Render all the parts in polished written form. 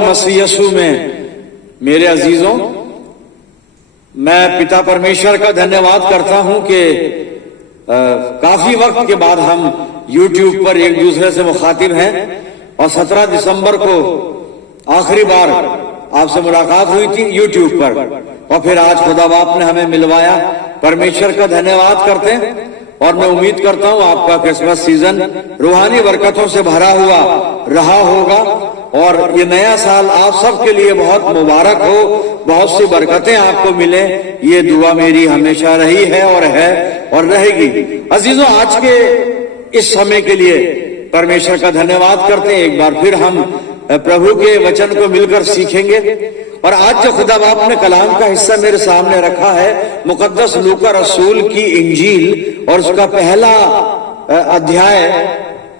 मसीह यीशु में मेरे अजीजों, मैं पिता परमेश्वर का धन्यवाद करता हूं कि काफी वक्त के बाद हम YouTube पर एक दूसरे से मुखातिब हैं और 17 दिसंबर को आखिरी बार आपसे मुलाकात हुई थी YouTube पर, और फिर आज खुदा बाप ने हमें मिलवाया। परमेश्वर का धन्यवाद करते हैं और मैं उम्मीद करता हूं आपका क्रिसमस सीजन रूहानी बरकतों से भरा हुआ रहा होगा और ये नया साल आप सबके लिए बहुत मुबारक हो, बहुत सी बरकतें आपको मिले। ये दुआ मेरी हमेशा रही है और रहेगी। अजीजों, आज के इस समय के लिए परमेश्वर का धन्यवाद करते हैं। एक बार फिर हम प्रभु के वचन को मिलकर सीखेंगे और आज जो खुदा बाप ने कलाम का हिस्सा मेरे सामने रखा है, मुकद्दस लूका रसूल की इंजील और उसका पहला अध्याय,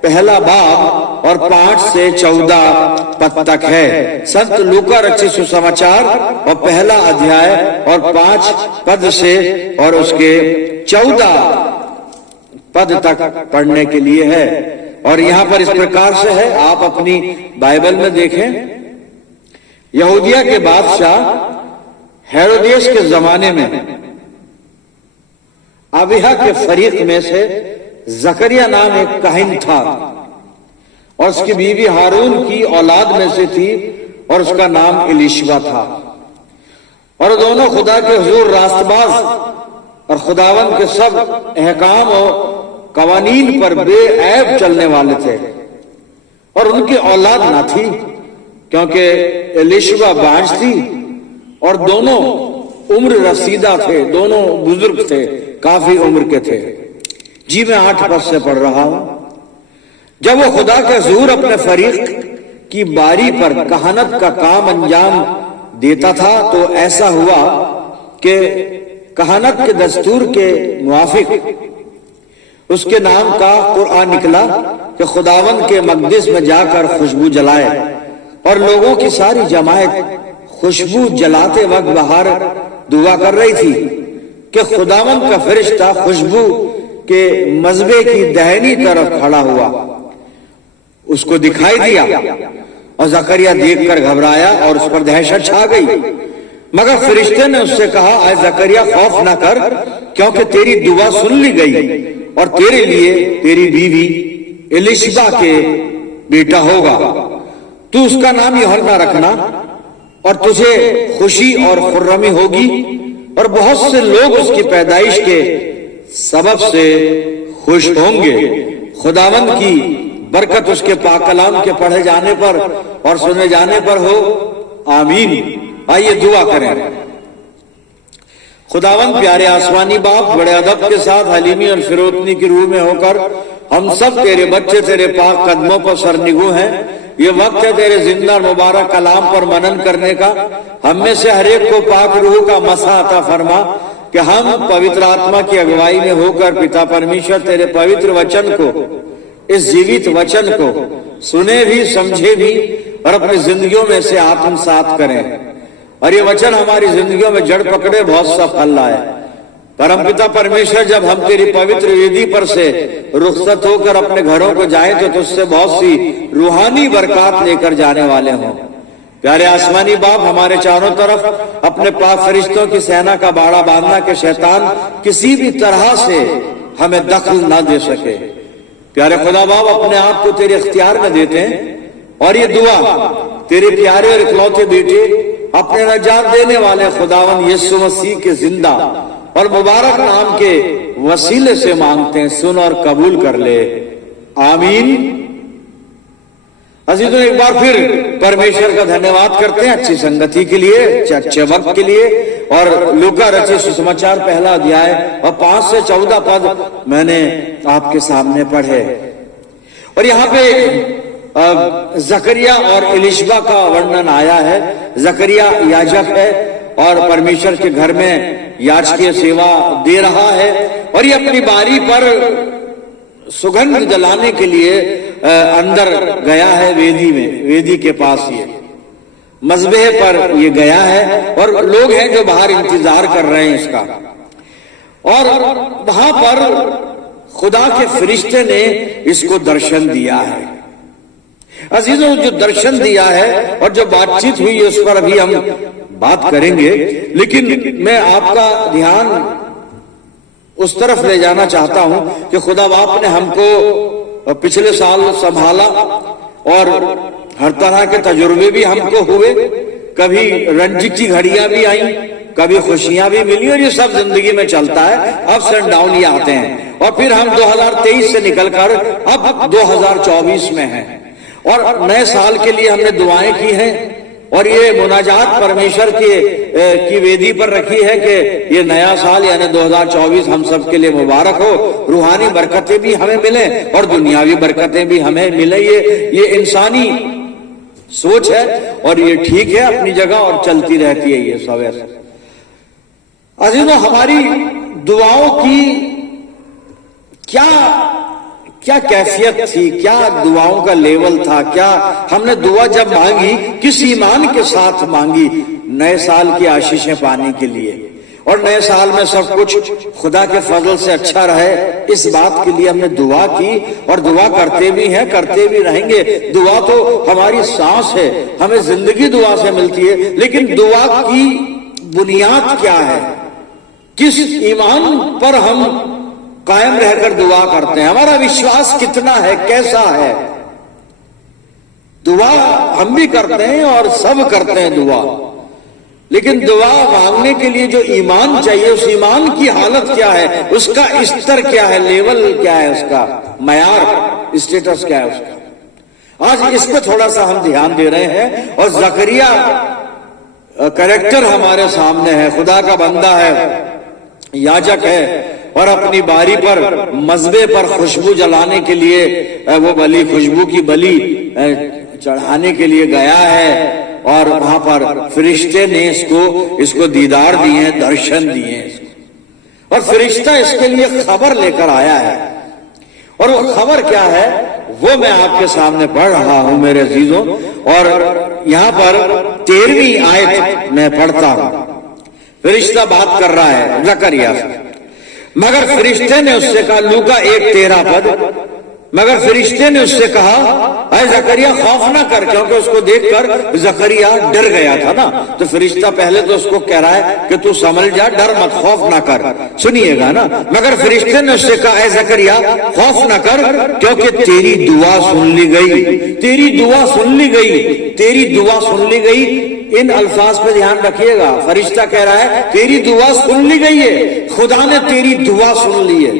पहला बाब और 5 से 14 पद तक है। संत लूका रचित सुसमाचार और पहला अध्याय और 5 पद से और उसके 14 पद तक पढ़ने के लिए है। और यहां पर इस प्रकार से है, आप अपनी बाइबल में देखें। यहूदिया के बादशाह हेरोदियस के जमाने में अबिहा के फरीक में से जकरिया नाम एक काहिन था और उसकी बीवी हारून की औलाद में से थी और उसका नाम इलिशबा था। और दोनों खुदा के हुजूर रास्तबाज और खुदावन के सब अहकाम और कवानीन पर बेऐब चलने वाले थे। और उनकी औलाद ना थी क्योंकि इलिशबा बांझ थी और दोनों उम्र रसीदा थे, दोनों बुजुर्ग थे, काफी उम्र के थे। जी मैं 8 पद से पढ़ रहा हूं। जब वो खुदा के हुजूर अपने फरीक की बारी पर कहानत का काम अंजाम देता था तो ऐसा हुआ कि कहानत के दस्तूर के मुआफिक उसके नाम का कुरान निकला कि खुदावन के मकदिस में जाकर खुशबू जलाए। और लोगों की सारी जमायत खुशबू जलाते वक्त बाहर दुआ कर रही थी कि खुदावन का फरिश्ता खुशबू के मजबे की दाहिनी तरफ खड़ा हुआ, उसको दिखाई दिया और जकरिया देखकर घबराया और उस पर दहशत छा गई। मगर फरिश्ते ने उससे कहा, आए जकरिया खौफ ना कर, क्योंकि तेरी दुआ सुन ली गई और तेरे लिए तेरी बीवी इलिशबा के बेटा होगा। तू उसका नाम यूहन्ना रखना और तुझे खुशी और खुर्रमी होगी और बहुत से लोग उसकी पैदाइश के सबब से खुश होंगे। खुदावंद की बरकत उसके पाक कलाम के पढ़े जाने पर और सुने जाने पर हो, आमीन। आइए दुआ करें। खुदावंद प्यारे आसमानी बाप, बड़े अदब के साथ हलीमी और फिरोतनी की रूह में होकर हम सब तेरे बच्चे तेरे पाक कदमों पर सरनिगू हैं। ये वक्त है तेरे जिंदा और मुबारक कलाम पर मनन करने का। हम में से हर एक को पाक रूह का मसा अता फरमा कि हम पवित्र आत्मा की अगुवाई में होकर पिता परमेश्वर तेरे पवित्र वचन को, इस जीवित वचन को सुने भी, समझे भी और अपनी जिंदगियों में से आत्मसात करें और ये वचन हमारी जिंदगियों में जड़ पकड़े, बहुत सा फल लाए। परमपिता परमेश्वर, जब हम तेरी पवित्र वेदी पर से रुखसत होकर अपने घरों को जाएं तो तुझसे बहुत सी रूहानी बरकत लेकर जाने वाले हों। प्यारे आसमानी बाप, हमारे चारों तरफ अपने पाक फरिश्तों की सेना का बाड़ा बांधना के शैतान किसी भी तरह से हमें दखल ना दे सके। प्यारे खुदा बाप, अपने आप को तेरे इख्तियार में देते हैं और ये दुआ तेरे प्यारे और इकलौते बेटे, अपने नजात देने वाले खुदावन यीशु मसीह के जिंदा और मुबारक नाम के वसीले से मांगते हैं। सुन और कबूल कर ले, आमीन। अजीजों, एक बार फिर परमेश्वर का धन्यवाद करते हैं अच्छी संगति के लिए, अच्छे वक्त के लिए। और लूका रचित सुसमाचार पहला अध्याय और 5 से 14 पद मैंने आपके सामने पढ़े। और यहाँ पे जकरिया और इलिशबा का वर्णन आया है। जकरिया याजक है और परमेश्वर के घर में याजकीय सेवा दे रहा है और ये अपनी बारी पर सुगंध जलाने के लिए अंदर गया है, वेदी में, वेदी के पास ये मजबे पर ये गया है और लोग हैं जो बाहर इंतजार कर रहे हैं इसका। और वहां पर खुदा के फरिश्ते ने इसको दर्शन दिया है। अजीजों, जो दर्शन दिया है और जो बातचीत हुई उस पर अभी हम बात करेंगे, लेकिन मैं आपका ध्यान उस तरफ ले जाना चाहता हूं कि खुदा बाप ने हमको पिछले साल संभाला और हर तरह के तजुर्बे भी हमको हुए, कभी रंजित की घड़ियां भी आई, कभी खुशियां भी मिली, और ये सब जिंदगी में चलता है, अप्स एंड डाउन ये आते हैं। और फिर हम 2023 से निकलकर अब 2024 में हैं और नए साल के लिए हमने दुआएं की हैं और ये मुनाजात परमेश्वर की वेदी पर रखी है कि ये नया साल यानी 2024 हम सब के लिए मुबारक हो, रूहानी बरकतें भी हमें मिले और दुनियावी बरकतें भी हमें मिले। ये इंसानी सोच है और ये ठीक है अपनी जगह और चलती रहती है ये सब ऐसा। अजीजों, हमारी दुआओं की क्या कैफियत थी, क्या दुआओं का लेवल था, क्या हमने दुआ जब मांगी किस ईमान के साथ मांगी नए साल की आशीषें पाने के लिए, और नए साल में सब कुछ खुदा के फजल से अच्छा रहे, इस बात के लिए हमने दुआ की और दुआ करते भी हैं, करते भी रहेंगे। दुआ तो हमारी सांस है, हमें जिंदगी दुआ से मिलती है, लेकिन दुआ की बुनियाद क्या है, किस ईमान पर हम कायम रहकर दुआ करते हैं, हमारा विश्वास कितना है, कैसा है। दुआ हम भी करते हैं और सब करते हैं दुआ, लेकिन दुआ मांगने के लिए जो ईमान चाहिए, उस ईमान की हालत क्या है, उसका स्तर क्या है, लेवल क्या है, उसका मयार, स्टेटस क्या है उसका। आज इस पे थोड़ा सा हम ध्यान दे रहे हैं। और जकरिया कैरेक्टर हमारे सामने है, खुदा का बंदा है, याजक है और अपनी बारी पर मज़बे पर खुशबू जलाने के लिए वो बलि, खुशबू की बलि चढ़ाने के लिए गया है और वहां पर फरिश्ते ने इसको दीदार दिए हैं, दर्शन दिए हैं इसको, और फरिश्ता इसके लिए खबर लेकर आया है। और वो खबर क्या है वो मैं आपके सामने पढ़ रहा हूं मेरे अजीजों। और यहां पर 13वीं आयत में पढ़ता हूं, फरिश्ता बात कर रहा है जकरिया से। मगर फरिश्ते ने उससे कहा, लूका 1:13 पद, मगर फरिश्ते ने उससे कहा, अरे जकरिया खौफ ना कर, क्योंकि उसको देखकर जकरिया डर गया था ना। तो फरिश्ता पहले तो उसको कह रहा है कि तू समझ जा, डर मत, खौफ ना कर, सुनिएगा ना। मगर फरिश्ते ने उससे कहा, अरे जकरिया खौफ ना कर, क्योंकि तेरी दुआ सुन ली गई, तेरी दुआ सुन ली गई, तेरी दुआ सुन ली गई। इन अल्फाज पे ध्यान रखिएगा, फरिश्ता कह रहा है तेरी दुआ सुन ली गई है, खुदा ने तेरी दुआ सुन ली है।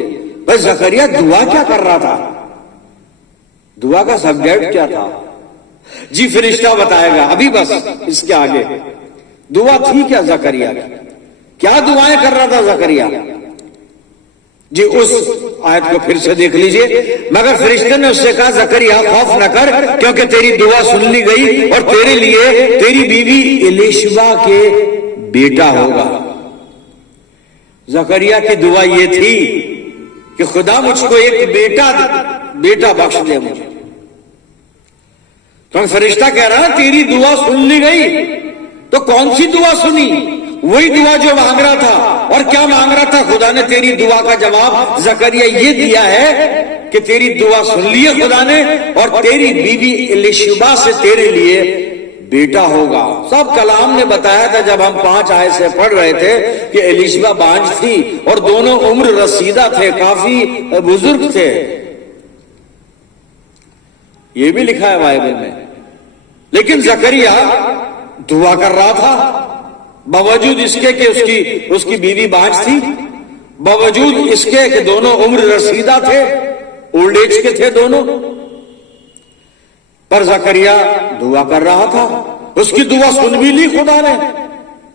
भाई जकरिया दुआ क्या कर रहा था, दुआ का सब्जेक्ट क्या था? जी फरिश्ता बताएगा अभी, बस इसके आगे दुआ थी क्या जकरिया की, क्या दुआएं कर रहा था जकरिया जी। उस आयत को फिर से देख लीजिए। मगर फरिश्ते ने उससे कहा, जकरिया खौफ न कर, क्योंकि तेरी दुआ सुन ली गई और तेरे लिए तेरी बीवी एलीशबा के बेटा होगा। जकरिया की दुआ ये थी कि खुदा मुझको एक बेटा बख्श दे मुझे। तो फरिश्ता कह रहा है तेरी दुआ सुन ली गई। तो कौन सी दुआ सुनी? वही दुआ जो मांग रहा था। और क्या मांग रहा था? खुदा ने तेरी दुआ का जवाब जकरिया ये दिया है कि तेरी दुआ सुन ली है खुदा ने, और तेरी बीवी एलीशबा से तेरे लिए बेटा होगा। सब कलाम ने बताया था जब हम 5 आयत से पढ़ रहे थे कि एलीशबा बांझ थी और दोनों उम्र रसीदा थे, काफी बुजुर्ग थे। ये भी लिखा है बाइबल में। लेकिन जकरिया दुआ कर रहा था, बावजूद इसके कि उसकी बीवी बांझ थी, बावजूद इसके कि दोनों उम्र रसीदा थे, ओल्ड एज के थे दोनों, पर जकरिया दुआ कर रहा था। उसकी दुआ सुन भी ली खुदा ने।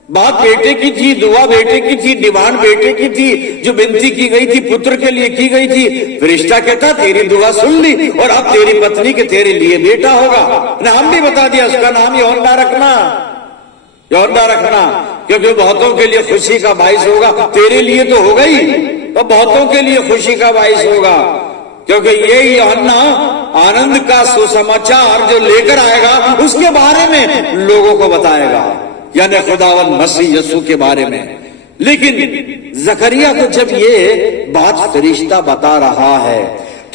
बात बेटे की थी, दुआ बेटे की थी, डिमांड बेटे की थी, जो विनती की गई थी पुत्र के लिए की गई थी। फरिश्ता कहता तेरी दुआ सुन ली और अब तेरी पत्नी के तेरे लिए बेटा होगा। नाम भी बता दिया, उसका नाम यूहन्ना रखना, यूहन्ना रखना, क्योंकि बहुतों के लिए खुशी का बाइस होगा। तेरे लिए तो होगा ही, तो बहुतों के लिए खुशी का बाइस होगा, क्योंकि ये यूहन्ना आनंद का सुसमाचार जो लेकर आएगा उसके बारे में लोगों को बताएगा, यानी खुदावन मसीह यीशु के बारे में। लेकिन जकरिया को जब ये बात फरिश्ता बता रहा है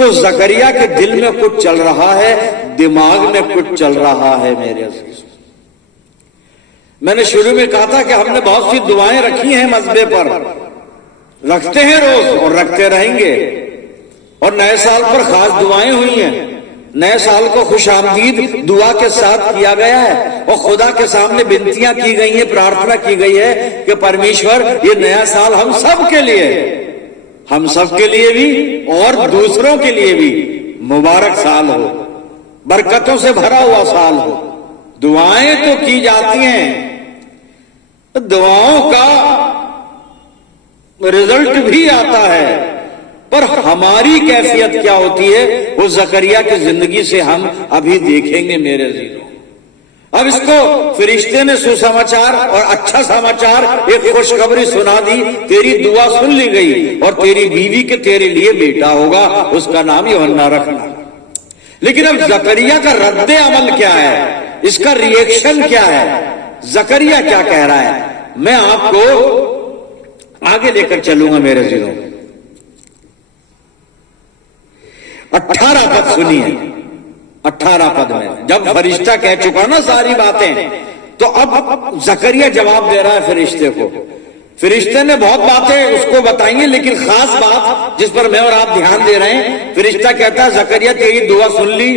तो जकरिया के दिल में कुछ चल रहा है, दिमाग में कुछ चल रहा है मेरे अजीज। मैंने शुरू में कहा था कि हमने बहुत सी दुआएं रखी हैं मसबे पर, रखते हैं रोज और रखते रहेंगे। और नए साल पर खास दुआएं हुई हैं। नए साल को खुशामदीद दुआ के साथ किया गया है और खुदा के सामने विनतियां की गई हैं, प्रार्थना की गई है कि परमेश्वर ये नया साल हम सब के लिए, हम सब के लिए भी और दूसरों के लिए भी मुबारक साल हो, बरकतों से भरा हुआ साल हो। दुआएं तो की जाती हैं, दुआओं का रिजल्ट भी आता है, पर हमारी कैफियत क्या होती है वो जकरिया की जिंदगी से हम अभी देखेंगे मेरे अजीजों। अब इसको फरिश्ते ने सुसमाचार और अच्छा समाचार, एक खुशखबरी सुना दी, तेरी दुआ सुन ली गई और तेरी बीवी के तेरे लिए बेटा होगा, उसका नाम यूहन्ना रखना। लेकिन अब जकरिया का रद्दे अमल क्या है, इसका रिएक्शन क्या है, जकरिया क्या कह रहा है, मैं आपको आगे लेकर चलूंगा मेरे अजीजों। 18 पद सुनिए। 18 पद में जब फरिश्ता कह चुका ना सारी बातें, तो अब जकरिया जवाब दे रहा है फरिश्ते को। फरिश्ते ने बहुत बातें उसको बताई, लेकिन खास बात जिस पर मैं और आप ध्यान दे रहे हैं, फरिश्ता कहता है जकरिया तेरी दुआ सुन ली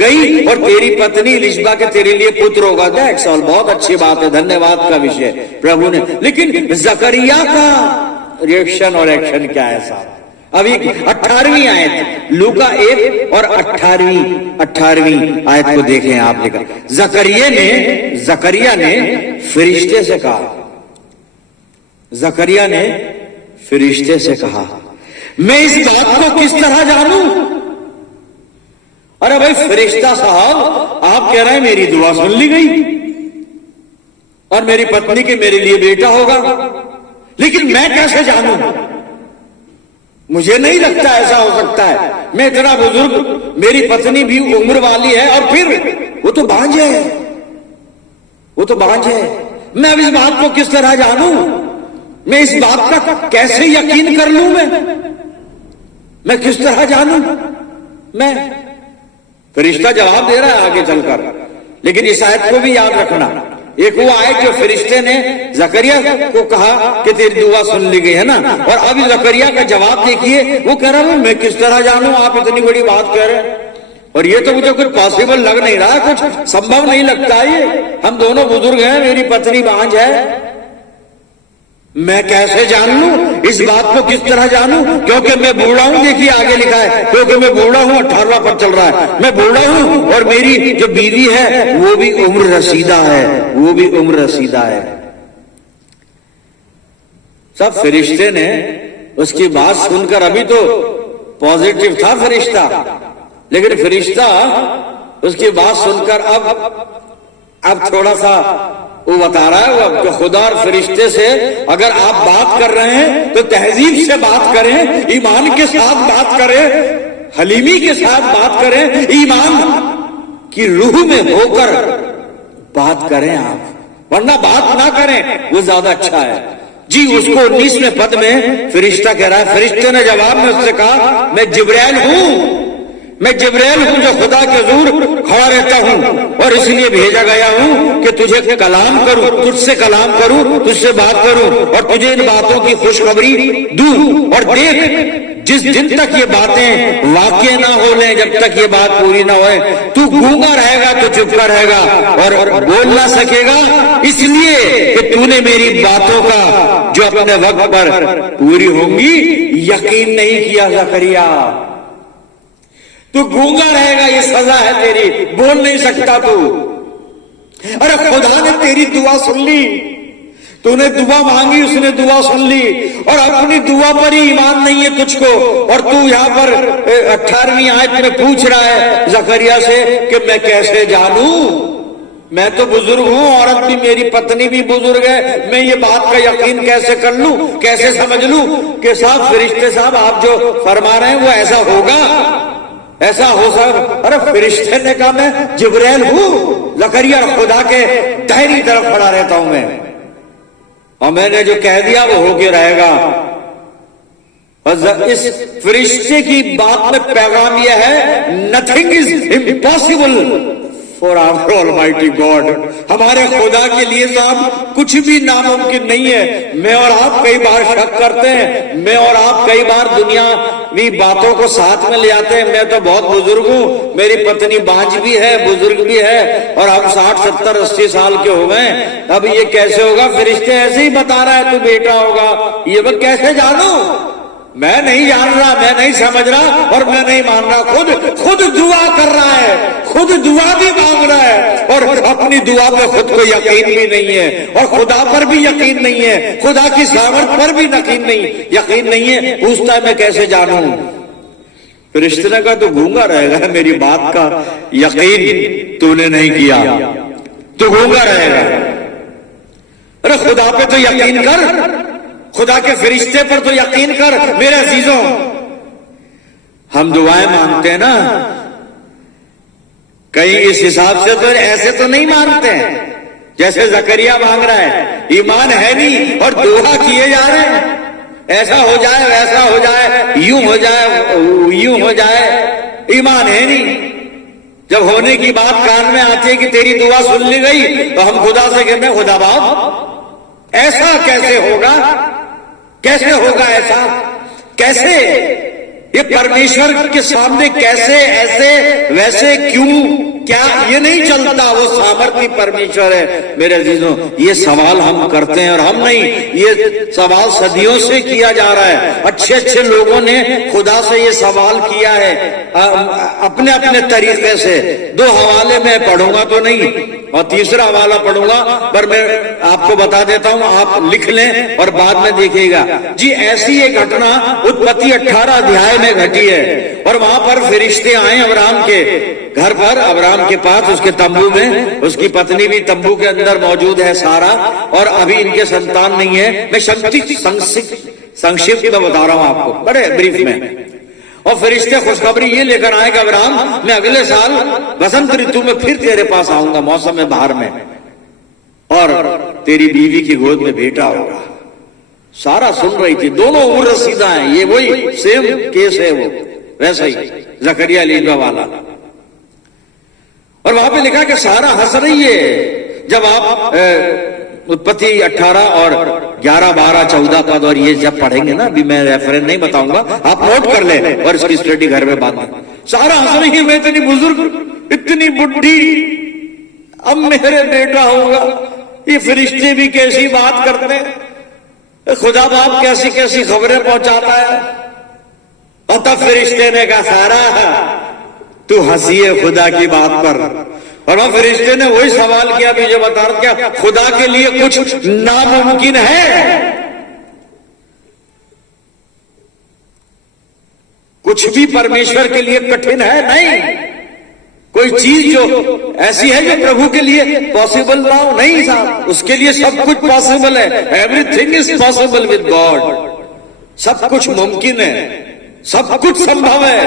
गई और तेरी पत्नी इलिशबा के तेरे लिए पुत्र होगा। दैट्स ऑल, बहुत अच्छी बात है, धन्यवाद का विषय प्रभु ने। लेकिन जकरिया का रिएक्शन और एक्शन क्या है साहब? अभी 18वीं आयत, लूका 1 और 18वीं आयत को देखें आप लेकर। जकरिया ने फरिश्ते से कहा, जकरिया ने फरिश्ते से कहा, मैं इस बात को किस तरह जानूं? अरे भाई फरिश्ता साहब, आप कह रहे हैं मेरी दुआ सुन ली गई और मेरी पत्नी के मेरे लिए बेटा होगा, लेकिन मैं कैसे जानूं? मुझे नहीं लगता ऐसा हो सकता है। मैं इतना बुजुर्ग, मेरी पत्नी भी उम्र वाली है और फिर वो तो बांझ है, वो तो बांझ है। मैं अब इस बात को किस तरह जानूं? मैं इस बात का कैसे यकीन कर लूं? मैं किस तरह जानूं? मैं फरिश्ता जवाब दे रहा है आगे चलकर, लेकिन इस आयत को भी याद रखना। एक वो आयत जो फरिश्ते ने जकरिया को कहा कि तेरी दुआ सुन ली गई है ना, और अब जकरिया का जवाब देखिए, वो कह रहा है मैं किस तरह जानूं, आप इतनी बड़ी बात कह रहे हैं और ये तो मुझे कुछ पॉसिबल लग नहीं रहा, कुछ संभव नहीं लगता। ये हम दोनों बुजुर्ग हैं, मेरी पत्नी बांझ है, मैं कैसे जान लूं? इस बात को किस तरह जानूं? क्योंकि मैं बूढ़ा हूं। देखिए आगे लिखा है, क्योंकि मैं बूढ़ा हूं, 18वां पद चल रहा है, मैं बूढ़ा हूं और मेरी जो बीवी है वो भी उम्र रसीदा है, वो भी उम्र रसीदा है। सब फरिश्ते ने उसकी बात सुनकर, अभी तो पॉजिटिव था फरिश्ता, लेकिन फरिश्ता उसकी बात सुनकर अब थोड़ा सा वो बता रहा है वो कि खुदा और फरिश्ते से अगर आप बात कर रहे हैं तो तहजीब से बात करें, ईमान के साथ बात करें, हलीमी के साथ बात करें, ईमान की रूह में होकर बात करें आप, वरना बात ना करें वो ज्यादा अच्छा है जी। उसको 19वें पद में फरिश्ता कह रहा है, फरिश्ते ने जवाब में उससे कहा, मैं जिब्राइल हूं, मैं जिब्राइल हूं जो खुदा के हुजूर खड़ा रहता हूं और इसलिए भेजा गया हूं कि तुझे कलाम करूं, तुझसे कलाम करूं, तुझसे बात करूं और तुझे इन बातों की खुशखबरी दूं। और देख, जिस दिन तक ये बातें वाक़ई ना हो ले, जब तक ये बात पूरी ना होए, तू गूंगा रहेगा तो चुपका रहेगा और बोल ना सकेगा, इसलिए कि तूने मेरी बातों का जो अपने वक्त पर पूरी होंगी यकीन नहीं किया। जकरिया तू गूंगा रहेगा, ये सजा है तेरी, बोल नहीं सकता तू। अरे खुदा ने तेरी दुआ सुन ली, तूने दुआ मांगी, उसने दुआ सुन ली और अपनी दुआ पर ही ईमान नहीं है तुझको, और तू यहां पर 18वीं आयत में पूछ रहा है जकरिया से कि मैं कैसे जानूं? मैं तो बुजुर्ग हूं, औरत भी, मेरी पत्नी भी बुजुर्ग है, मैं ये बात का यकीन कैसे कर लूं, कैसे समझ लूं कि साहब फरिश्ते साहब आप जो फरमा रहे हैं वो ऐसा होगा, ऐसा हो सर? अरे फरिश्ते ने कहा मैं जिब्राइल हूं, जकरिया खुदा के दाहिनी तरफ खड़ा रहता हूं मैं, और मैंने जो कह दिया वो होके रहेगा। और इस फरिश्ते की बात में पैगाम यह है, nothing is impossible for our almighty God. हमारे खुदा के लिए साहब कुछ भी नामुमकिन नहीं है। मैं और आप कई बार शक करते हैं, मैं और आप कई बार दुनियावी बातों को साथ में ले आते हैं। मैं तो बहुत बुजुर्ग हूं, मेरी पत्नी बांझ भी है, बुजुर्ग भी है, और हम 60, 70, 80 साल के हो गए। अब ये कैसे होगा? फरिश्ते ऐसे ही बता रहा है तू बेटा होगा, ये मैं कैसे जानू? मैं नहीं जान रहा, मैं नहीं समझ रहा, और मैं नहीं मान रहा। खुद दुआ कर रहा है, खुद दुआ भी मांग रहा है, और अपनी दुआ पे खुद को यकीन भी नहीं है, और खुदा पर भी यकीन नहीं है, खुदा की सामर्थ पर भी यकीन नहीं है। पूछता है मैं कैसे जानूं? फरिश्ते ने कहा तू गूंगा रहेगा, मेरी बात का यकीन तूने नहीं किया, तू गूंगा रहेगा। अरे खुदा पे तो यकीन कर, खुदा के फरिश्ते पर तो यकीन कर मेरे अजीजों। हम दुआएं मांगते हैं ना, कहीं इस हिसाब से तो ऐसे तो नहीं मांगते हैं जैसे जकरिया मांग रहा है। ईमान है नहीं और दुआ किए जा रहे हैं, ऐसा हो जाए, वैसा हो जाए, यूं हो जाए, यूं हो जाए। ईमान है नहीं। जब होने की बात कान में आती है कि तेरी दुआ सुन ली गई, तो हम खुदा से कहते हैं खुदा बाप ऐसा कैसे होगा? कैसे होगा ऐसा? कैसे? ये परमेश्वर के सामने कैसे, ऐसे वैसे, क्यों, क्या? ये नहीं चलता। वो सामर्थी परमेश्वर है मेरे अजीजों। ये सवाल हम करते हैं, और हम नहीं, ये सवाल सदियों से किया जा रहा है। अच्छे अच्छे लोगों ने खुदा से ये सवाल किया है अपने अपने तरीके से। 2 हवाले में पढ़ूंगा तो नहीं, और तीसरा हवाला पढ़ूंगा, पर मैं आपको बता देता हूं, आप लिख लें और बाद में देखिएगा जी। ऐसी एक घटना उत्पत्ति 18 अध्याय में घटी है, और वहां पर फरिश्ते आए अब्राहम के घर पर, अब्राहम के पास, उसके तंबू में। उसकी पत्नी भी तंबू के अंदर मौजूद है, सारा, और अभी इनके संतान नहीं है। मैं संक्षिप्त में बता रहा हूं आपको, बड़े ब्रीफ में। और फरिश्ते खुशखबरी ये लेकर आए कि अब्राहम, मैं अगले साल बसंत ऋतु में फिर तेरे पास आऊंगा, मौसम में बाहर में, और तेरी बीवी की गोद में बेटा होगा। सारा सुन रही थी, दोनों उम्र रसीदा हैं। ये वही सेम केस है, वो वैसा ही जकरिया लीजा वाला। और वहां पे लिखा कि सारा हंस रही है। जब आप उत्पत्ति 18 और 11, 12, 14 पद और ये जब पढ़ेंगे ना, अभी मैं रेफरेंस नहीं बताऊंगा, आप नोट कर लें और इसकी स्टडी घर में बांधें। सारा हंस रही है, मैं इतनी बुजुर्ग, इतनी बुढ़ी, अब मेरे बेटा होगा। ये फरिश्ते भी कैसी बात करते हैं, खुदा बाप कैसी कैसी खबरें पहुंचाता है। और तब फरिश्ते ने कहा सारा तू हंसी है खुदा की बात पर। और वह फरिश्ते ने वही सवाल किया भी जो बता रहा, क्या खुदा के लिए कुछ नामुमकिन है? कुछ भी परमेश्वर के लिए कठिन है? नहीं। कोई चीज जो ऐसी है जो प्रभु के लिए पॉसिबल ना हो? नहीं साहब, उसके लिए सब कुछ पॉसिबल है। Everything is possible with God. सब कुछ मुमकिन है, सब कुछ संभव है,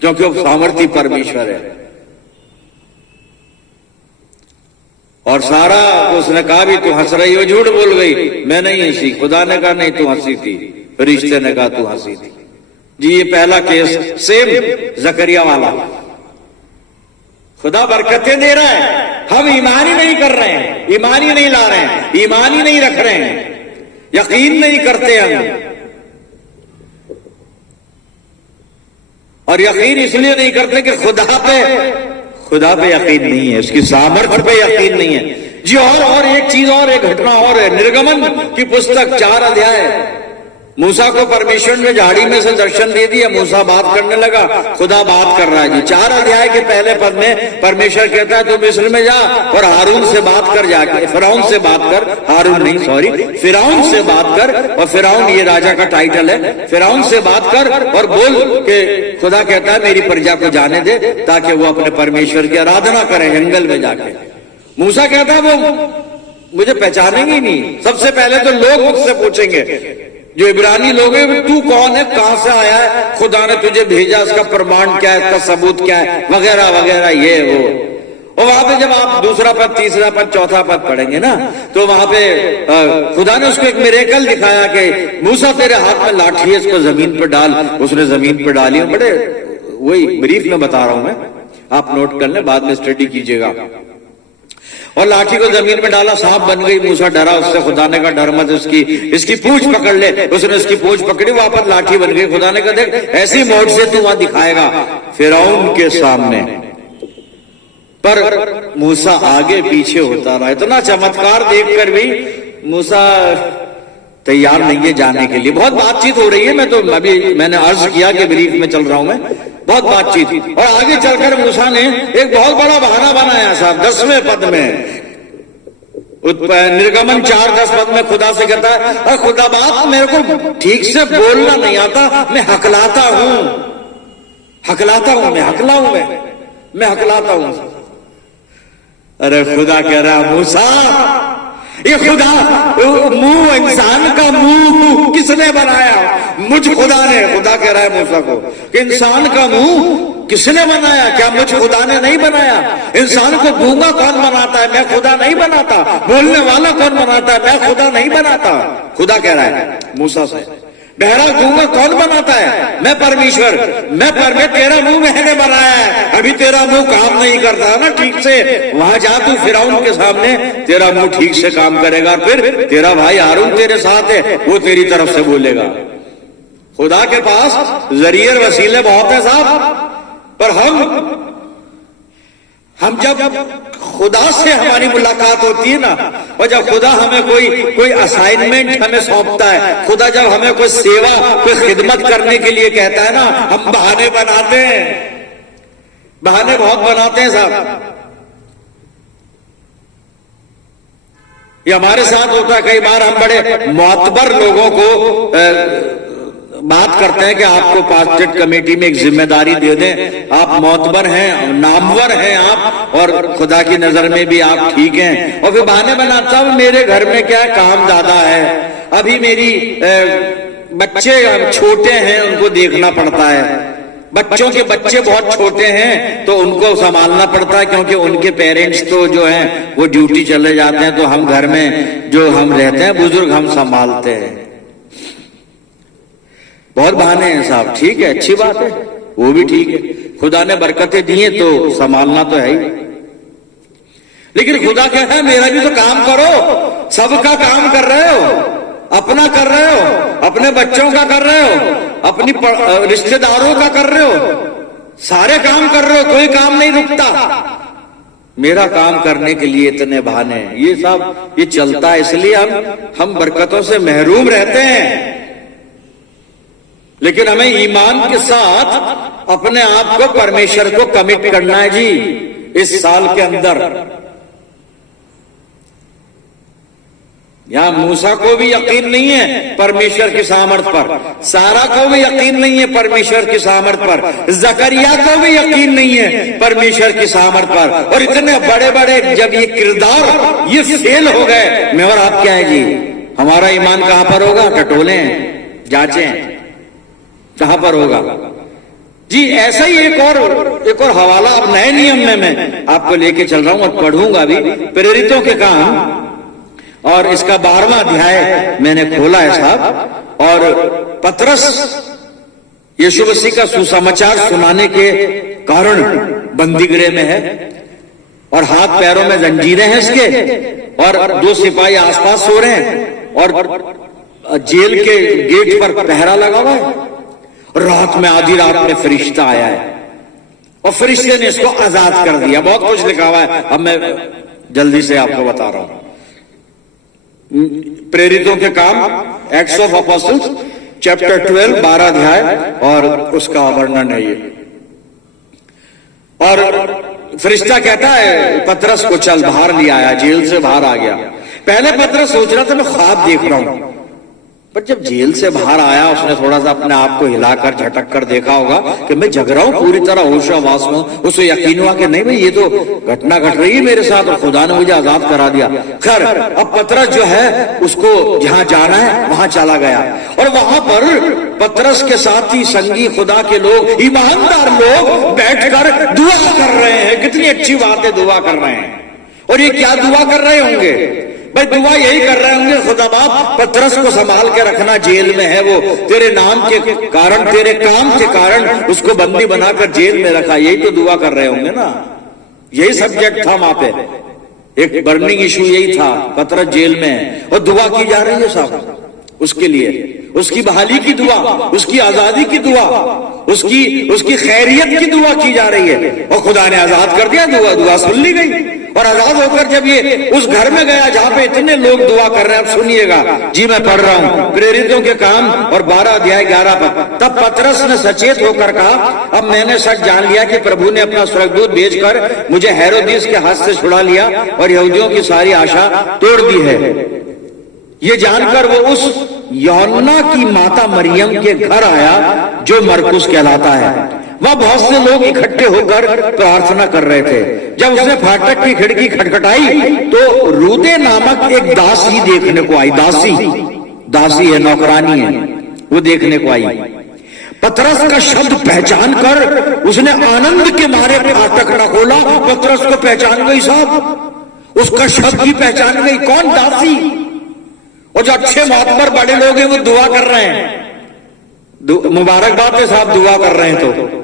क्योंकि वो सामर्थी परमेश्वर है। और सारा उसने कहा भी तू हंस रही हो, झूठ बोल गई, मैं नहीं हंसी। खुदा ने कहा नहीं तू हंसी थी, फरिश्ते ने कहा तू हंसी थी। जी ये पहला केस सेम जकरिया वाला। खुदा बरकतें दे रहा है, हम ईमान ही नहीं कर रहे हैं, ईमान ही नहीं ला रहे हैं, ईमान ही नहीं रख रहे हैं, यकीन नहीं करते हम। और यकीन इसलिए नहीं करते कि खुदा पे यकीन नहीं है, उसकी सामर्थ्य पे यकीन नहीं है। जी और एक चीज और, एक घटना और है। निर्गमन की पुस्तक 4 अध्याय। मूसा को परमेश्वर ने झाड़ी में से दर्शन दे दिया, मूसा बात करने लगा, खुदा बात कर रहा है जी। 4 अध्याय के पहले पद में परमेश्वर कहता है तू मिस्र में जा और हारून से बात कर, जाके फिरौन से बात कर, हारून नहीं सॉरी, फिरौन से बात कर। और फिरौन ये राजा का टाइटल है। फिरौन से बात कर और बोल के खुदा कहता है मेरी प्रजा को जाने दे ताकि वो अपने परमेश्वर की आराधना करें जंगल में जाके। मूसा कहता है वो मुझे पहचानेंगे ही नहीं। सबसे पहले तो लोग मुझसे पूछेंगे जो इब्रानी लोग हैं, तू कौन है, कहां से आया है, खुदा ने तुझे भेजा, इसका प्रमाण क्या है, इसका सबूत क्या है, वगैरह वगैरह ये वो। और वहां पे जब आप दूसरा पद, तीसरा पद, चौथा पद पढ़ेंगे ना, तो वहां पे खुदा ने उसको एक मिरेकल दिखाया कि मूसा तेरे हाथ में लाठी है, इसको जमीन पर डाल। उसने जमीन पर डाली। बड़े वही ब्रीफ में बता रहा हूं मैं, आप नोट कर लें, बाद में स्टडी कीजिएगा। और लाठी को जमीन में डाला, सांप बन गई। मूसा डरा उससे, खुदा ने कहा डर मत, इसकी पूंछ पकड़ ले। उसने उसकी पूंछ पकड़ी, वापस लाठी बन गई। खुदा ने कहा देख ऐसी मौत से तू वहां दिखाएगा फिरौन के सामने। पर मूसा आगे पीछे होता रहा। इतना चमत्कार देखकर भी मूसा तैयार नहीं है जाने के लिए। बहुत बातचीत हो रही है, मैंने अर्ज किया कि ब्रीफ में चल रहा हूं मैं, बहुत बातचीत। और आगे चलकर मूसा ने एक बहुत बड़ा बहाना बनाया साहब। 10वें पद में, निर्गमन 4:10 पद में खुदा से कहता है, खुदा बात मेरे को ठीक से बोलना नहीं आता, मैं हकलाता हूं, मैं हकलाता हूं। अरे खुदा कह रहा मूसा, ये खुदा मुंह, इंसान का मुंह किसने बनाया? मुझ खुदा ने। खुदा कह रहा है मूसा को कि इंसान का मुंह किसने बनाया? क्या मुझ खुदा ने नहीं बनाया? इंसान को गूंगा कौन बनाता है? मैं खुदा नहीं बनाता। बोलने वाला कौन बनाता है? मैं खुदा नहीं बनाता। खुदा कह रहा है मूसा से, बहरा गूंगा कौन बनाता है? मैं परमेश्वर। मैं तेरा मुंह मैंने बनाया है। अभी तेरा मुंह काम नहीं करता ना ठीक से। वहां जा तू फिरौन के सामने, तेरा मुंह ठीक से काम करेगा। फिर तेरा भाई हारून तेरे साथ है, वो तेरी तरफ से बोलेगा। खुदा के पास जरिए वसीले बहुत है साहब, पर हम जब खुदा से हमारी मुलाकात होती है ना, और जब खुदा हमें कोई असाइनमेंट हमें सौंपता है, खुदा जब हमें कोई सेवा, कोई खिदमत करने के लिए कहता है ना, हम बहाने बनाते हैं, बहाने बहुत बनाते हैं साहब। ये हमारे साथ होता है। कई बार हम बड़े मोतबर लोगों को बात करते हैं कि आपको पास्टेट कमेटी में एक जिम्मेदारी दे दें, आप मोतबर हैं, नामवर हैं आप, और खुदा की नजर में भी आप ठीक हैं। और फिर बहाने बनाता हूं, मेरे घर में क्या काम ज्यादा है, अभी मेरी बच्चे छोटे हैं, उनको देखना पड़ता है। बच्चों के बच्चे बहुत छोटे हैं तो उनको संभालना पड़ता है, क्योंकि उनके पेरेंट्स तो जो हैं वो ड्यूटी चले जाते हैं, तो हम घर में जो हम रहते हैं बुजुर्ग, हम संभालते हैं। बहुत बहाने हैं साहब। ठीक है, अच्छी बात है, वो भी ठीक है। खुदा ने बरकतें दी हैं तो संभालना तो है ही। लेकिन खुदा कहता है मेरा भी तो काम करो। सबका काम कर रहे हो, अपना कर रहे हो, अपने बच्चों का कर रहे हो, अपनी रिश्तेदारों का कर रहे हो, सारे काम कर रहे हो, कोई काम नहीं रुकता। मेरा काम करने के लिए इतने बहाने हैं। ये सब ये चलता है, इसलिए हम बरकतों से महरूम रहते हैं। लेकिन हमें ईमान के साथ अपने आप को परमेश्वर को कमिट करना है जी। इस साल के अंदर यहां मूसा को भी यकीन नहीं है परमेश्वर की सामर्थ पर, सारा को भी यकीन नहीं है परमेश्वर की सामर्थ पर, जकरिया को भी यकीन नहीं है परमेश्वर की सामर्थ पर। और इतने बड़े बड़े जब ये किरदार ये फेल हो गए, मैं और आप क्या है जी? हमारा ईमान कहां पर होगा? टटोलें, जांचें, कहां पर होगा जी? ऐसा ही एक और हवाला अब नए नियम में मैं आपको लेके चल रहा हूं और पढ़ूंगा भी, प्रेरितों के काम, और इसका 12वां अध्याय मैंने खोला है साहब। और पतरस यीशु मसीह का सुसमाचार सुनाने के कारण बंदीगृह में है, और हाथ पैरों में जंजीरें हैं इसके, और 2 सिपाही आसपास सो रहे हैं, और जेल के गेट पर पहरा लगा हुआ है। रात में, आधी रात में फरिश्ता आया है, और फरिश्ते ने इसको आजाद कर दिया। बहुत कुछ लिखा हुआ है, अब मैं जल्दी से आपको बता रहा हूं। प्रेरितों के काम, एक्ट्स ऑफ अपोस्टल्स चैप्टर 12, 12 अध्याय, और उसका वर्णन है ये। और फरिश्ता कहता है पतरस को, चल बाहर ले आया, जेल से बाहर आ गया। पहले पतरस सोच रहा था मैं ख्वाब देख रहा हूं, पर जब जेल से बाहर आया उसने थोड़ा सा अपने आप को हिलाकर झटक कर देखा होगा कि मैं जग रहा हूं, पूरी तरह होशावास में। उसे यकीन हुआ कि नहीं भाई ये तो घटना घट रही है मेरे साथ और खुदा ने मुझे आजाद करा दिया। खैर अब पतरस जो है उसको जहां जाना है वहां चला गया और वहां पर पतरस के साथी संगी खुदा के लोग, ईमानदार लोग बैठकर दुआ कर रहे हैं। कितनी अच्छी बात है, दुआ कर रहे हैं। और ये क्या दुआ कर रहे होंगे भाई? दुआ यही कर रहे होंगे, खुदा बाप पतरस को संभाल के रखना, जेल में है वो, तेरे नाम के कारण, तेरे काम के कारण उसको बंदी बनाकर जेल में रखा। यही तो दुआ कर रहे होंगे ना। यही सब्जेक्ट था वहां पे, एक बर्निंग इशू यही था। पतरस जेल में है और दुआ की जा रही है साहब उसके लिए, उसकी बहाली की दुआ, उसकी आजादी की दुआ, उसकी खैरियत की दुआ की जा रही है। और खुदा ने आजाद कर दिया, दुआ सुन ली गई। और आजाद होकर जब ये उस घर में गया जहां पे इतने लोग दुआ कर रहे हैं, अब सुनिएगा जी, मैं पढ़ रहा हूं प्रेरितों के काम और 12 अध्याय 11 पद। तब पतरस ने सचेत होकर कहा, अब मैंने सच जान लिया कि प्रभु ने अपना स्वर्गदूत भेजकर मुझे हेरोदिस के हाथ से छुड़ा लिया और यहूदियों की सारी आशा तोड़ दी है। ये जानकर वो उस यूहन्ना की माता मरियम के घर आया जो मरकुस कहलाता है। वहां बहुत से लोग इकट्ठे होकर प्रार्थना कर रहे थे। जब उसने फाटक की खिड़की खटखटाई तो रूदे नामक एक दासी देखने को आई। दासी है, नौकरानी है, वो देखने को आई। पतरस का शब्द पहचान कर उसने आनंद के मारे फाटक न खोला। पतरस को पहचान गई साहब, उसका शब्द ही पहचान गई। कौन? दासी। और जो अच्छे मोहब्बर बड़े लोग हैं वो दुआ कर रहे हैं। मुबारकबाद है साहब, दुआ कर रहे हैं तो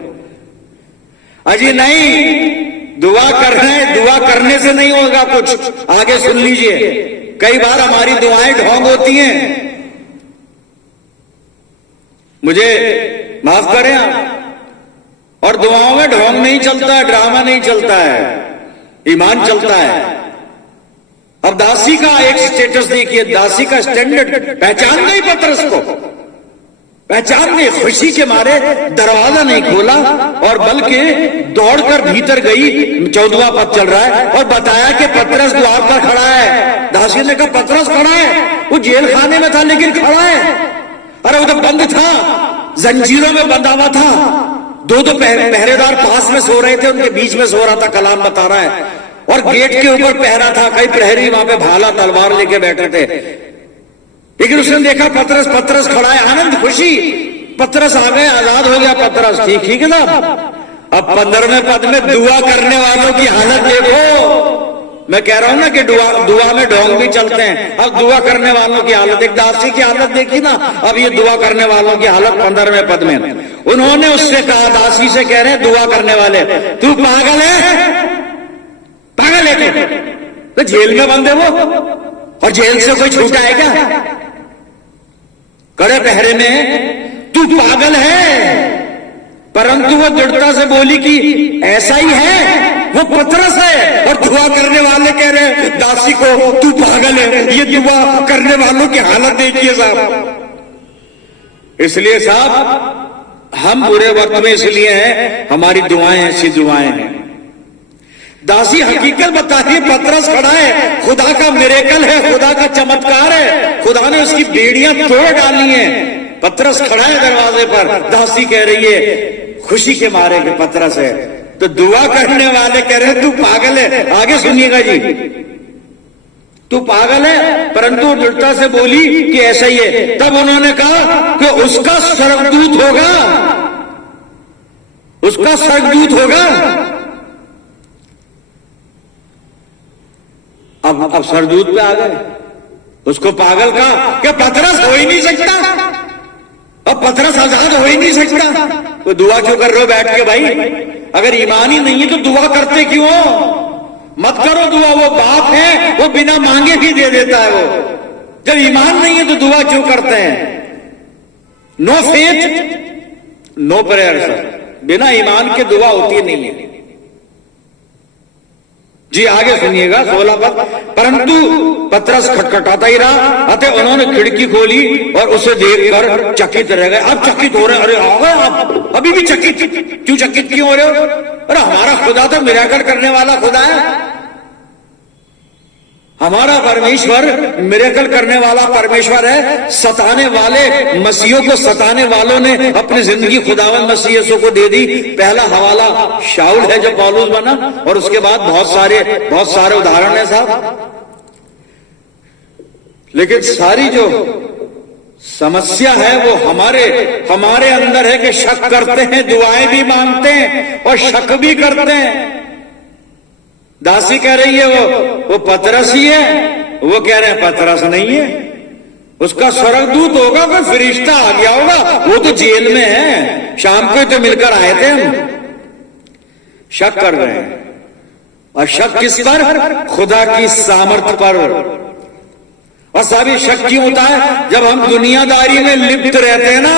अजी नहीं, दुआ कर रहे हैं, दुआ करने से नहीं होगा कुछ। आगे सुन लीजिए, कई बार हमारी दुआएं ढोंग होती हैं। मुझे माफ करें आप, और दुआओं में ढोंग नहीं चलता है, ड्रामा नहीं चलता है, ईमान चलता है। अब दासी का एक स्टेटस देखिए, दासी का स्टैंडर्ड पहचान गई पतरस को, पहचान गई। खुशी के मारे दरवाजा नहीं खोला और बल्कि दौड़कर भीतर गई। 14वां पद चल रहा है और बताया कि पतरस द्वार पर खड़ा है। दासी ने कहा पतरस खड़ा है, वो जेल खाने में था लेकिन खड़ा है। अरे वो तो बंद था, जंजीरों में बंधा हुआ था। दो पहरेदार पास में सो रहे थे, उनके बीच में सो रहा था, कलाम बता रहा है। और गेट के ऊपर पहरा था, कई प्रहरी वहां पे भाला तलवार लेके बैठे थे। लेकिन उसने देखा पतरस खड़ा है, आनंद खुशी, पतरस आ गए, आजाद हो गया पतरस। ठीक है ना। अब 15वें पद में दुआ करने वालों की हालत देखो। मैं कह रहा हूं ना कि दुआ में ढोंग भी चलते हैं। अब दुआ करने वालों की हालत, एक दासी की हालत देखी ना, अब ये दुआ करने वालों की हालत 15वें पद में। उन्होंने उससे कहा, दासी से कह रहे हैं दुआ करने वाले, तू पागल है, पागल है तो जेल में बंद है वो, और जेल से कोई छूटा है क्या? कड़े पहरे में, तू पागल है। परंतु वो दृढ़ता से बोली कि ऐसा ही है, वो पतरस है। और दुआ करने वाले कह रहे हैं दासी को, तू पागल है। ये दुआ करने वालों की हालत देखिए साहब। इसलिए साहब हम बुरे वक्त में इसलिए हैं, हमारी दुआएं ऐसी दुआएं हैं। दासी हकीकत बता रही है, पतरस खड़ा है, खुदा का मिरेकल है, खुदा का चमत्कार है, खुदा ने उसकी बेड़ियां तोड़ डाली हैं। पतरस खड़ा है दरवाजे पर, दासी कह रही है खुशी के मारे कि पतरस है। तो दुआ करने वाले कह रहे हैं तू पागल है। आगे सुनिएगा जी, तू पागल है, परंतु दृढ़ता से बोली कि ऐसा ही है। तब उन्होंने कहा कि उसका स्वर्गदूत होगा, उसका स्वर्गदूत होगा। अब सरदूत पे आ गए, उसको पागल कहा कि पतरस हो ही नहीं सकता, अब पतरस आजाद हो ही नहीं सकता। तो दुआ क्यों कर रहे हो बैठ के भाई? अगर ईमान ही नहीं है तो दुआ करते क्यों हो? मत करो दुआ, वो बाप है, वो बिना मांगे भी दे देता है। वो जब ईमान नहीं है तो दुआ क्यों करते हैं? No faith no prayer sir, बिना ईमान के दुआ होती नहीं है जी। आगे सुनिएगा 16 पद। परंतु पतरस खटखटाता ही रहा, अतः उन्होंने खिड़की खोली और उसे देखकर चकित रह गए। अब चकित हो रहे, अरे आ गए आप, अभी भी चकित क्यों हो रहे हो? अरे हमारा खुदा तो मिराकल करने वाला खुदा है, हमारा परमेश्वर मिरेकल करने वाला परमेश्वर है। सताने वाले मसीहों को, सताने वालों ने अपनी जिंदगी खुदावंद मसीह यीशु को दे दी। पहला हवाला शाऊल है जो पौलुस बना, और उसके बाद बहुत सारे उदाहरण है साहब। लेकिन सारी जो समस्या है वो हमारे अंदर है कि शक करते हैं, दुआएं भी मांगते हैं और शक भी करते हैं। दासी कह रही है वो पतरस ही है, वो कह रहे हैं पतरस नहीं है, उसका स्वर्गदूत होगा, कोई फरिश्ता आ गया होगा, वो तो जेल में है, शाम को तो मिलकर आए थे हम। शक कर रहे हैं, और शक किस पर? खुदा की सामर्थ पर। और सभी शक क्यों होता है? जब हम दुनियादारी में लिप्त रहते हैं ना,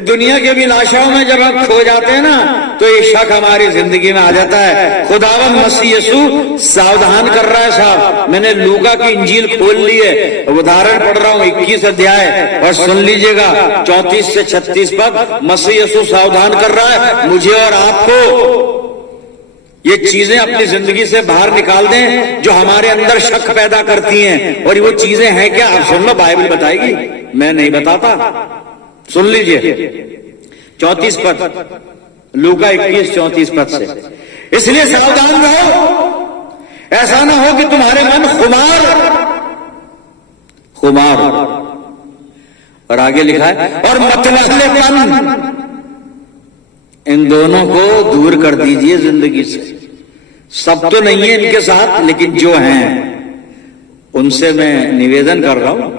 दुनिया के अभिलाषाओं में जब हम खो जाते हैं ना, तो ये शक हमारी जिंदगी में आ जाता है। खुदावंद मसीह यीशु सावधान कर रहा है साहब। मैंने लूका की इंजील खोल ली है, उदाहरण पढ़ रहा हूं 21 अध्याय, और सुन लीजिएगा 34 से 36 पद। मसीह यीशु सावधान कर रहा है मुझे और आपको, ये चीजें अपनी जिंदगी से बाहर निकाल दें जो हमारे अंदर शक पैदा करती हैं। और वो चीजें हैं क्या? आप सुन लो, बाइबल बताएगी, मैं नहीं बताता। सुन लीजिए 34 पद, लूका 21-34 पद से। इसलिए सावधान रहो, ऐसा ना हो कि तुम्हारे मन खुमार, और आगे लिखा है, और मतवालेपन, इन दोनों को दूर कर दीजिए जिंदगी से। सब तो नहीं है इनके साथ, लेकिन जो हैं उनसे मैं निवेदन कर रहा हूं।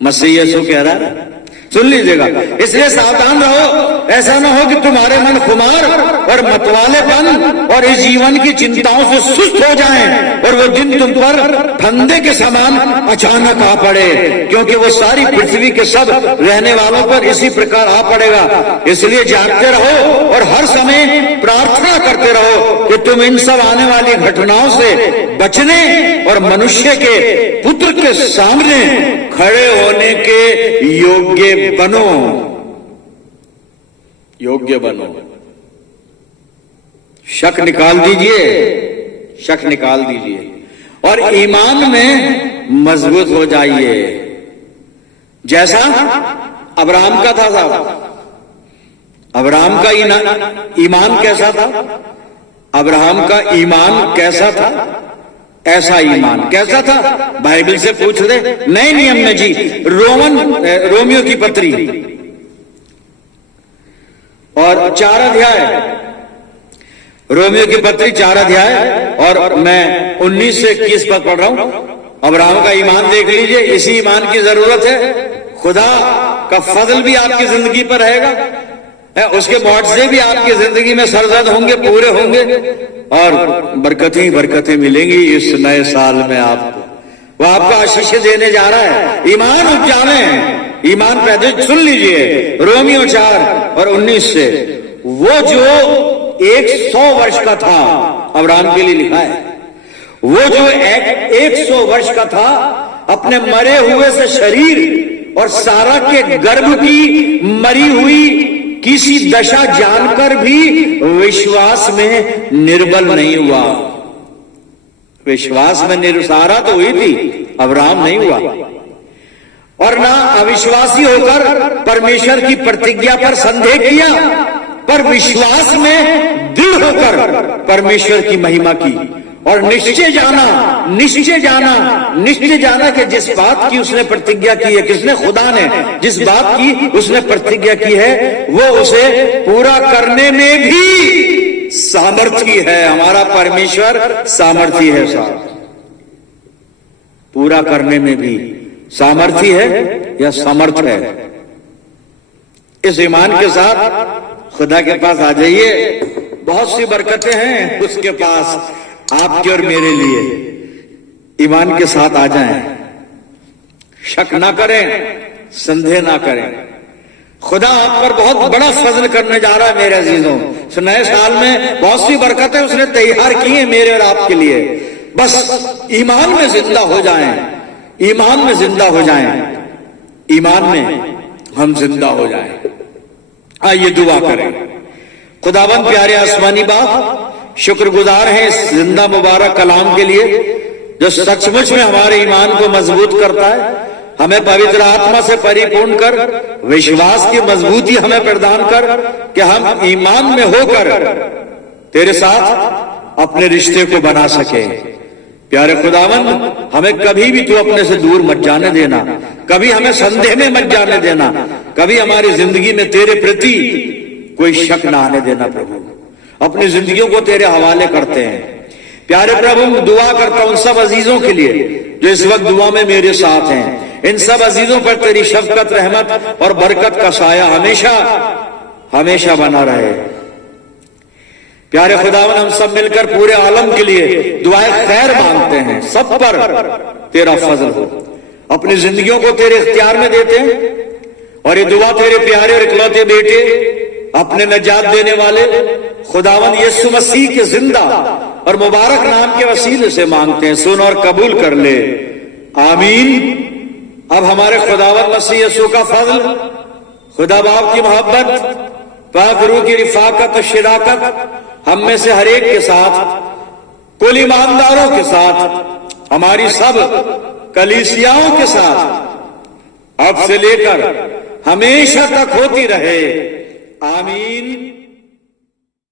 मसीह यीशु कह रहा है, सुन लीजिएगा, इसलिए सावधान रहो, ऐसा ना हो कि तुम्हारे मन खुमार और मतवालेपन और इस जीवन की चिंताओं से सुस्त हो जाएं, और वो दिन तुम पर फंदे के समान अचानक आ पड़े, क्योंकि वो सारी पृथ्वी के सब रहने वालों पर इसी प्रकार आ पड़ेगा। इसलिए जागते रहो और हर समय प्रार्थना करते रहो कि तुम इन सब आने वाली घटनाओं से बचने और मनुष्य के पुत्र के सामने खड़े होने के योग्य बनो। शक निकाल दीजिए, शक निकाल दीजिए, और ईमान में मजबूत हो जाइए, जैसा अब्राहम का था साहब। अब्राहम का ईमान कैसा था? अब्राहम का ईमान कैसा था? ऐसा ईमान कैसा था? बाइबल से पूछ ले, नए नियम में जी, रोमियो की पत्री और 4 अध्याय, रोमियो की पत्री 4 अध्याय, और मैं 19 से 21 पद पढ़ रहा हूं। अब्राहम का ईमान देख लीजिए, इसी ईमान की जरूरत है। खुदा का फजल भी आपकी जिंदगी पर रहेगा, उसके मुआवजे भी आपकी जिंदगी में सरजद होंगे, पूरे होंगे, और बरकतें मिलेंगी इस नए साल में आपको। वो आपको आशीष देने जा रहा है। ईमान उपजावे, ईमान पैदा। सुन लीजिए रोमियो 4 और 19 से, वो जो 100 वर्ष का था, अब्राहम के लिए लिखा है, वो जो 100 वर्ष का था, अपने मरे हुए से शरीर और सारा के गर्भ की मरी हुई किसी दशा जानकर भी विश्वास में निर्बल नहीं हुआ। विश्वास में निर्सारा तो हुई थी, अब्राहम नहीं हुआ, और ना अविश्वासी होकर परमेश्वर की प्रतिज्ञा पर संदेह किया, पर विश्वास में दृढ़ होकर परमेश्वर की महिमा की, और निश्चय जाना कि जिस बात की उसने प्रतिज्ञा की है, किसने? खुदा ने जिस बात की उसने प्रतिज्ञा की है, वो उसे पूरा करने में भी सामर्थी है। हमारा परमेश्वर सामर्थी है साहब, पूरा करने में भी सामर्थी है या समर्थ है। इस ईमान के साथ खुदा के पास आ जाइए, बहुत सी बरकतें हैं उसके पास आपके और मेरे लिए। ईमान के साथ आ जाएं, शक ना करें, संदेह ना करें। खुदा आप पर बहुत बड़ा फजल करने जा रहा है मेरे अजीजों। नए साल में बहुत सी बरकतें उसने तैयार की हैं मेरे और आपके लिए। बस ईमान में जिंदा हो जाएं, ईमान में जिंदा हो जाएं, ईमान में हम जिंदा हो जाएं। आइए दुआ करें। खुदावंद प्यारे आसमानी बाप, शुक्रगुजार हैं इस जिंदा मुबारक कलाम के लिए। जो सचमुच में हमारे ईमान को मजबूत करता है, हमें पवित्र आत्मा से परिपूर्ण कर, विश्वास की मजबूती हमें प्रदान कर कि हम ईमान में होकर तेरे साथ अपने रिश्ते को बना सके। प्यारे खुदावन, हमें कभी भी तू अपने से दूर मत जाने देना, कभी हमें संदेह में मत जाने देना, कभी हमारी जिंदगी में तेरे प्रति कोई शक ना आने देना। प्रभु, अपनी जिंदगियों को तेरे हवाले करते हैं। प्यारे प्रभु, दुआ करता हूं उन सब अजीजों के लिए जो इस वक्त दुआ में मेरे साथ हैं। इन सब अजीजों पर तेरी शफकत, रहमत और बरकत का साया हमेशा हमेशा बना रहे। प्यारे खुदावन, हम सब मिलकर पूरे आलम के लिए दुआए खैर मांगते हैं। सब पर तेरा फजल हो। अपनी जिंदगियों को तेरे इख्तियार में देते हैं और ये दुआ तेरे प्यारे और इकलौते बेटे, अपने नजात देने वाले खुदावन यीशु मसीह के जिंदा और मुबारक नाम के वसीले से मांगते हैं। सुन और कबूल कर ले, आमीन। अब हमारे खुदावन मसीह यीशु का फजल, खुदा बाप की मोहब्बत, पाक रूह की रिफाकत और शिराकत हम में से हर एक के साथ, कुल ईमानदारों के साथ, हमारी सब कलीसियाओं के साथ अब से लेकर हमेशा तक होती रहे। आमीन।